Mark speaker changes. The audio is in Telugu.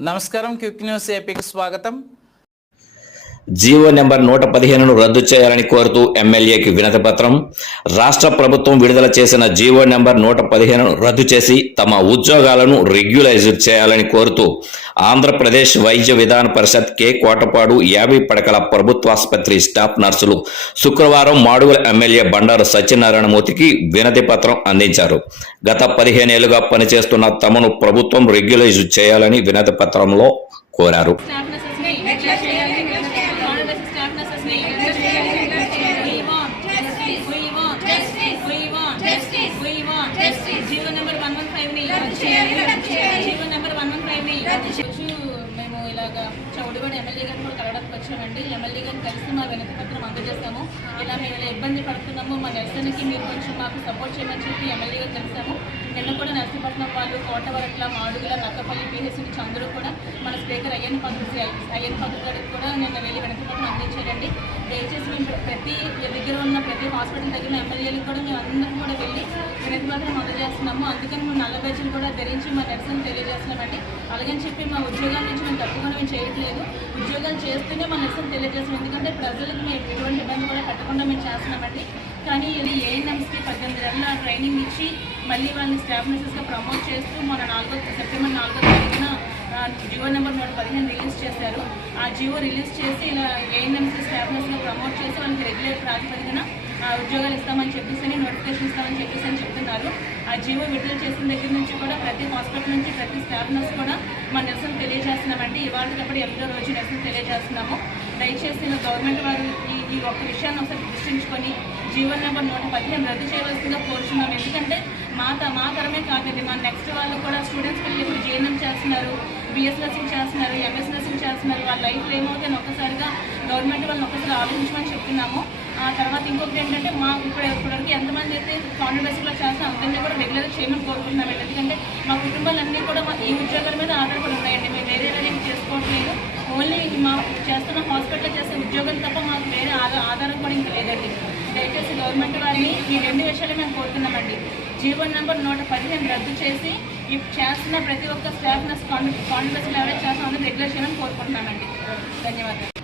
Speaker 1: నమస్కారం క్విక్ న్యూస్ ఏపీకి స్వాగతం.
Speaker 2: జీవో నెంబర్ నూట పదిహేనును రద్దు చేయాలని కోరుతూ ఎమ్మెల్యేకి వినతి పత్రం. రాష్ట్ర ప్రభుత్వం విడుదల చేసిన జీవో నెంబర్ నూట పదిహేనును రద్దు చేసి తమ ఉద్యోగాలను రెగ్యులైజ్ చేయాలని కోరుతూ ఆంధ్రప్రదేశ్ వైద్య విధాన పరిషత్ కె కోటపాడు యాభై పడకల ప్రభుత్వాసుపత్రి స్టాఫ్ నర్సులు శుక్రవారం మాడుగుల ఎమ్మెల్యే బండారు సత్యనారాయణమూర్తికి వినతి పత్రం అందించారు. గత పదిహేనేళ్ళుగా పనిచేస్తున్న తమను ప్రభుత్వం రెగ్యులైజ్ చేయాలని వినతి పత్రంలో కోరారు.
Speaker 3: We want justice we want justice GO number 115 one రద్దు చేయాలి జీవో నెంబర్ 115 ని మేము ఇలాగా చౌడగూడ ఎమ్మెల్యే గారిని కూడా కలవడానికి వచ్చామండి ఎమ్మెల్యే గారిని కలిసి మా వెనక పత్రం అందజేస్తాము ఇలా మేము ఇలా ఇబ్బంది పడుతున్నాము. మా నర్సన్కి మీరు కొంచెం మాకు సపోర్ట్ చేయమని చెప్పి ఎమ్మెల్యే గారు కలిసాము. నిన్న కూడా నర్సీపట్నం వాళ్ళు కోటవరట్ల మాడుగుల నక్కపల్లి పిహెచ్ నుంచి అందరూ కూడా మన స్పీకర్ అయ్యన్ పద్ధతి అయ్యన్ పద్ధతి గారికి కూడా నిన్న వెళ్ళి వినతిపత్రం అందించారండి దయచేసి మేము ప్రతి దగ్గర ఉన్న ప్రతి హాస్పిటల్ దగ్గర ఎమ్మెల్యేలకు కూడా మేము అందరం కూడా వెళ్ళి వినతిపత్రం అందజేస్తున్నాము అందుకని మేము నల్ల బ్యాచ్లు కూడా ధరించి మా నిరసన తెలియజేస్తున్నామండి. అలాగని చెప్పి మా ఉద్యోగాల నుంచి మేము తప్పుకొని మేము చేయట్లేదు. ఉద్యోగాలు చేస్తూనే మా నిరసన తెలియజేసాం ఎందుకంటే ప్రజలకు మేము ఎటువంటి ఇబ్బంది కూడా పెట్టకుండా మేము చేస్తున్నామండి. కానీ ఇది ఏఎన్ఎంస్కి పద్దెనిమిది నెలల ట్రైనింగ్ ఇచ్చి మళ్ళీ వాళ్ళని స్టాఫ్ నర్సెస్గా ప్రమోట్ చేస్తూ మన నాలుగో సెప్టెంబర్ నాలుగో తారీఖున జియో నెంబర్ నూట పదిహేను రిలీజ్ చేశారు. ఆ జియో రిలీజ్ చేసి ఇలా ఏఎన్ఎంసీ స్టాఫ్ నర్స్గా ప్రమోట్ చేసి వాళ్ళకి రెగ్యులర్ ప్రాతిపదికన ఉద్యోగాలు ఇస్తామని చెప్పేసి అని నోటిఫికేషన్ ఇస్తామని చెప్పేసి అని చెప్తున్నారు. ఆ జీవో విడుదల చేసిన దగ్గర నుంచి కూడా ప్రతి హాస్పిటల్ నుంచి ప్రతి స్టాఫ్ నర్స్ కూడా మా నిరసన తెలియజేస్తున్నామండి. ఇవాళకప్పుడు ఎనిమిదో రోజు నిరసన తెలియజేస్తున్నాము. దయచేసి గవర్నమెంట్ వారు ఈ ఈ ఒక్క విషయాన్ని ఒకసారి దృష్టించుకొని జీవన్ నెంబర్ నూట పదిహేను రద్దు చేయవలసిందిగా కోరుతున్నాం ఎందుకంటే మా మా తరమే కాదండి. మా నెక్స్ట్ వాళ్ళు కూడా స్టూడెంట్స్ పిల్లలు ఇప్పుడు జీర్ణం చేస్తున్నారు. బిఎస్ నర్సింగ్ చేస్తున్నారు ఎంఎస్ నర్సింగ్ చేస్తున్నారు వాళ్ళ లైఫ్లో ఏమవుతాయని ఒక్కసారిగా గవర్నమెంట్ వాళ్ళని ఒక్కసారి ఆలోచించమని చెప్తున్నాము. ఆ తర్వాత ఇంకొకటి ఏంటంటే మా ఇప్పుడు ఇప్పటివరకు ఎంతమంది అయితే కాంట్రాక్ట్ బేసిక్లో చేస్తాం అందరినీ కూడా రెగ్యులర్గా చేయమని కోరుకుంటున్నామండి ఎందుకంటే మా కుటుంబాలన్నీ కూడా మా ఈ ఉద్యోగాల మీద ఆధారపడి ఉన్నాయండి. మేము వేరే ఏదైనా చేసుకోవట్లేదు. ఓన్లీ మా చేస్తున్న హాస్పిటల్లో చేసే ఉద్యోగం తప్ప మాకు వేరే ఆధార ఆధారం కూడా ఇంకా లేదండి. దయచేసి గవర్నమెంట్ వారిని ఈ రెండు విషయాలు మేము కోరుతున్నామండి. జీవో నెంబర్ నూట పదిహేను రద్దు చేసి ఈ చేస్తున్న ప్రతి ఒక్క స్టాఫ్ నర్స్ కాంట్రాక్ట్ లెవెల్ చేస్తామని రెగ్యులర్ చేయమని కోరుకుంటున్నామండి ధన్యవాదాలు.